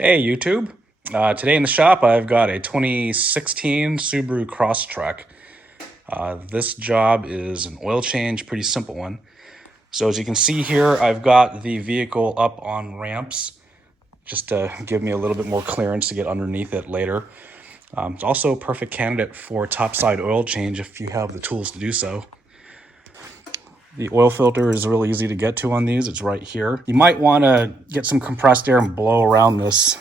Hey YouTube. Today in the shop I've got a 2016 Subaru Crosstrek. This job is an oil change, pretty simple one. So as you can see here, I've got the vehicle up on ramps just to give me a little bit more clearance to get underneath it later. It's also a perfect candidate for topside oil change if you have the tools to do so. The oil filter is really easy to get to on these. It's right here. You might want to get some compressed air and blow around this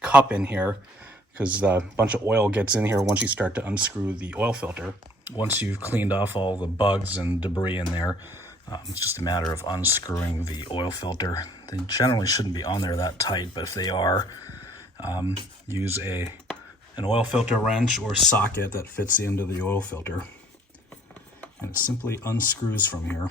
cup in here, because a bunch of oil gets in here once you start to unscrew the oil filter. Once you've cleaned off all the bugs and debris in there, it's just a matter of unscrewing the oil filter. They generally shouldn't be on there that tight, but if they are, use an oil filter wrench or socket that fits into the oil filter. And it simply unscrews from here.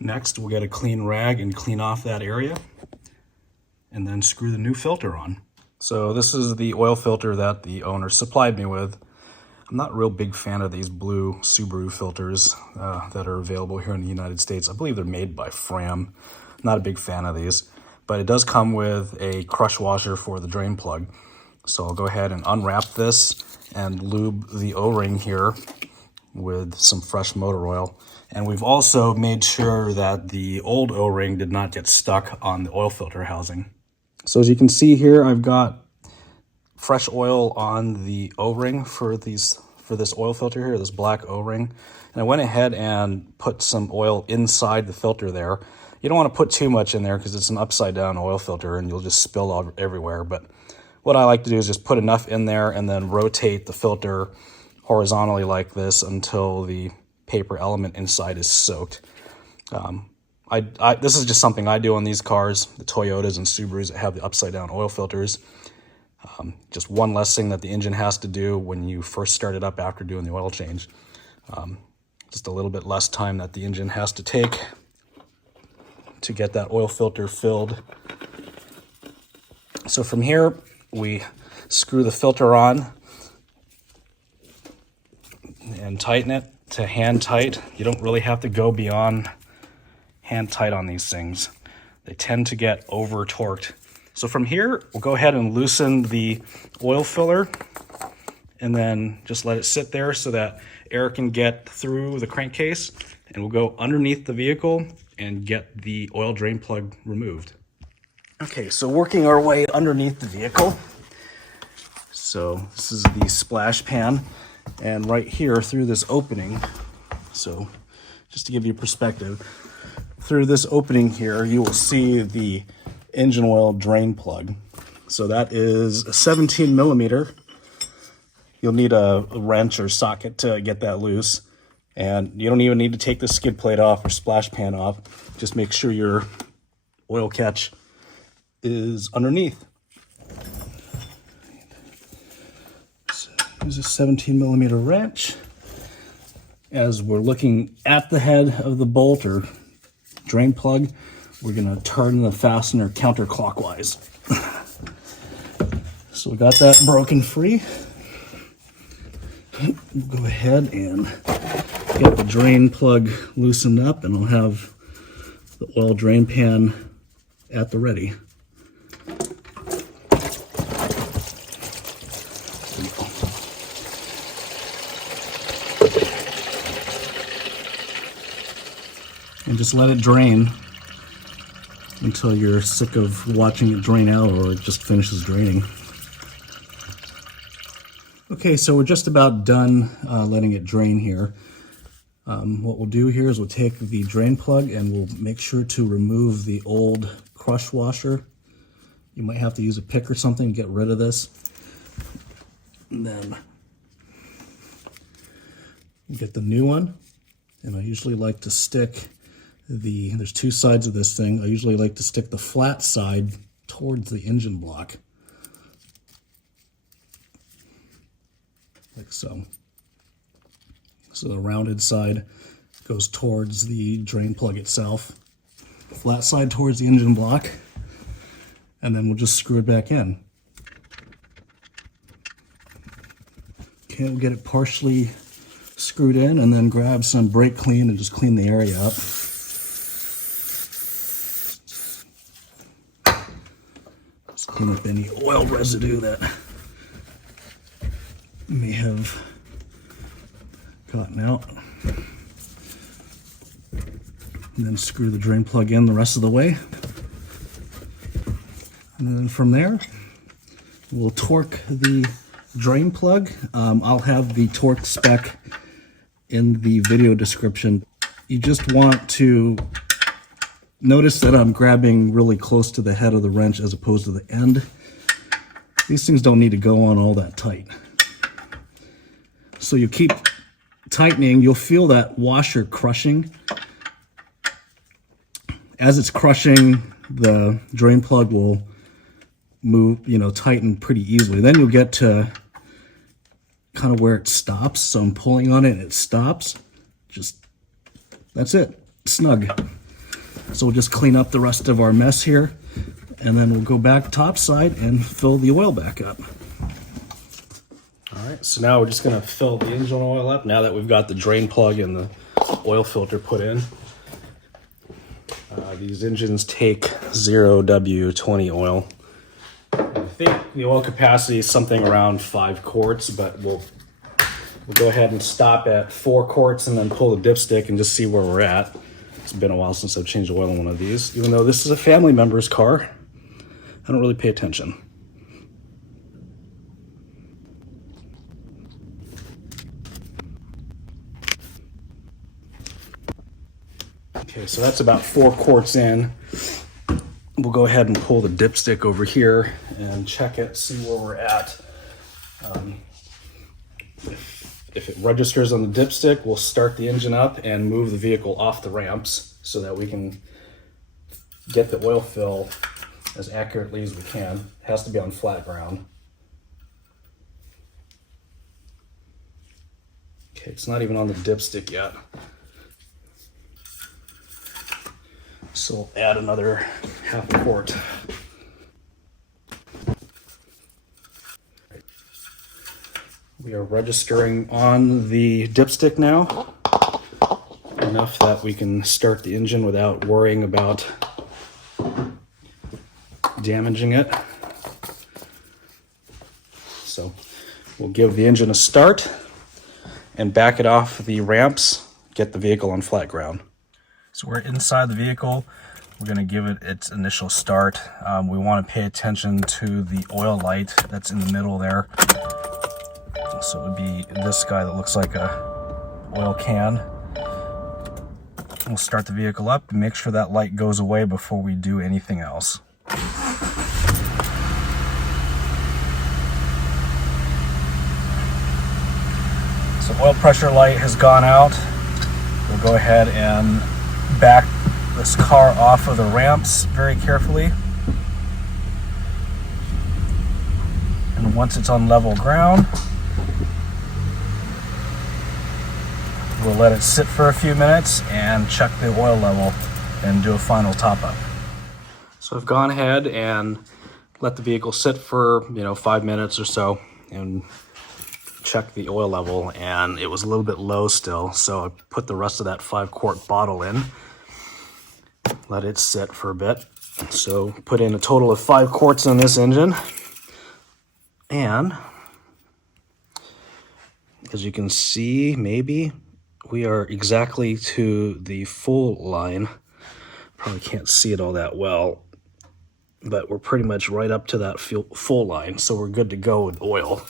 Next, we'll get a clean rag and clean off that area, and then screw the new filter on. So this is the oil filter that the owner supplied me with. I'm not a real big fan of these blue Subaru filters that are available here in the United States. I believe they're made by Fram. Not a big fan of these, but it does come with a crush washer for the drain plug. So I'll go ahead and unwrap this and lube the O-ring here with some fresh motor oil. And we've also made sure that the old O-ring did not get stuck on the oil filter housing. So as you can see here, I've got fresh oil on the O-ring for this oil filter here, this black O-ring. And I went ahead and put some oil inside the filter there. You don't want to put too much in there because it's an upside down oil filter and you'll just spill out everywhere. But what I like to do is just put enough in there and then rotate the filter horizontally like this until the paper element inside is soaked. This is just something I do on these cars, the Toyotas and Subarus that have the upside down oil filters. Just one less thing that the engine has to do when you first start it up after doing the oil change. Just a little bit less time that the engine has to take to get that oil filter filled. So from here, we screw the filter on and tighten it to hand tight. You don't really have to go beyond hand tight on these things. They tend to get over torqued. So from here, we'll go ahead and loosen the oil filler and then just let it sit there so that air can get through the crankcase, and we'll go underneath the vehicle and get the oil drain plug removed. Okay, so working our way underneath the vehicle. So this is the splash pan, and right here through this opening, so just to give you perspective, through this opening here, you will see the engine oil drain plug. So that is a 17 millimeter. You'll need a wrench or socket to get that loose. And you don't even need to take the skid plate off or splash pan off. Just make sure your oil catch is underneath. So use a 17 millimeter wrench. As we're looking at the head of the bolt or drain plug, we're gonna turn the fastener counterclockwise. So we got that broken free. Go ahead and get the drain plug loosened up, and I'll have the oil drain pan at the ready. And just let it drain until you're sick of watching it drain out or it just finishes draining. Okay, so we're just about done letting it drain here. What we'll do here is we'll take the drain plug and we'll make sure to remove the old crush washer. You might have to use a pick or something to get rid of this. And then get the new one. And I usually like to stick there's two sides of this thing. I usually like to stick the flat side towards the engine block. Like so. So the rounded side goes towards the drain plug itself, flat side towards the engine block, and then we'll just screw it back in. Okay, we'll get it partially screwed in and then grab some brake clean and just clean the area up. Just clean up any oil residue that may have gotten out. And then screw the drain plug in the rest of the way. And then from there, we'll torque the drain plug. I'll have the torque spec in the video description. You just want to notice that I'm grabbing really close to the head of the wrench as opposed to the end. These things don't need to go on all that tight. So you keep tightening, you'll feel that washer crushing. As it's crushing, the drain plug will move, tighten pretty easily. Then you'll get to kind of where it stops. So I'm pulling on it and it stops. That's it, snug. So we'll just clean up the rest of our mess here, and then we'll go back top side and fill the oil back up. All right, so now we're just gonna fill the engine oil up now that we've got the drain plug and the oil filter put in. These engines take 0W20 oil. I think the oil capacity is something around 5 quarts, but we'll go ahead and stop at 4 quarts and then pull the dipstick and just see where we're at. It's been a while since I've changed oil in one of these. Even though this is a family member's car, I don't really pay attention. Okay, so that's about 4 quarts in. We'll go ahead and pull the dipstick over here and check it, see where we're at. If it registers on the dipstick, we'll start the engine up and move the vehicle off the ramps so that we can get the oil fill as accurately as we can. It has to be on flat ground. Okay, it's not even on the dipstick yet. So we'll add another half a quart. We are registering on the dipstick now, enough that we can start the engine without worrying about damaging it. So we'll give the engine a start and back it off the ramps, get the vehicle on flat ground. So we're inside the vehicle. We're gonna give it its initial start. We wanna pay attention to the oil light that's in the middle there. So it would be this guy that looks like a oil can. We'll start the vehicle up and make sure that light goes away before we do anything else. So oil pressure light has gone out. We'll go ahead and back this car off of the ramps very carefully. And once it's on level ground, we'll let it sit for a few minutes and check the oil level and do a final top up. So I've gone ahead and let the vehicle sit for 5 minutes or so and check the oil level, and it was a little bit low still, so I put the rest of that 5-quart bottle in, let it sit for a bit. So put in a total of 5 quarts in this engine, and as you can see, maybe we are exactly to the full line. Probably can't see it all that well, but we're pretty much right up to that full line, so we're good to go with oil.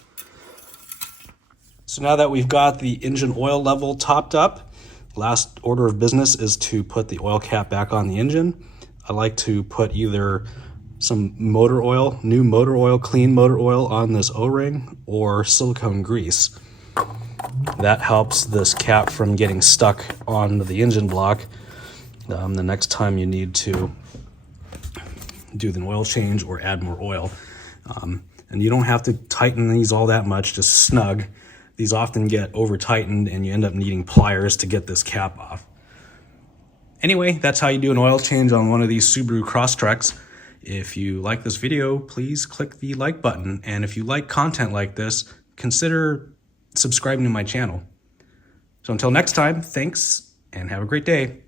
So now that we've got the engine oil level topped up, last order of business is to put the oil cap back on the engine. I like to put either some motor oil, new motor oil, clean motor oil on this O-ring, or silicone grease. That helps this cap from getting stuck on the engine block the next time you need to do the oil change or add more oil. And you don't have to tighten these all that much, just snug. These often get over tightened and you end up needing pliers to get this cap off. Anyway, that's how you do an oil change on one of these Subaru Crosstreks. If you like this video, please click the like button. And if you like content like this, consider subscribing to my channel. So until next time, thanks and have a great day.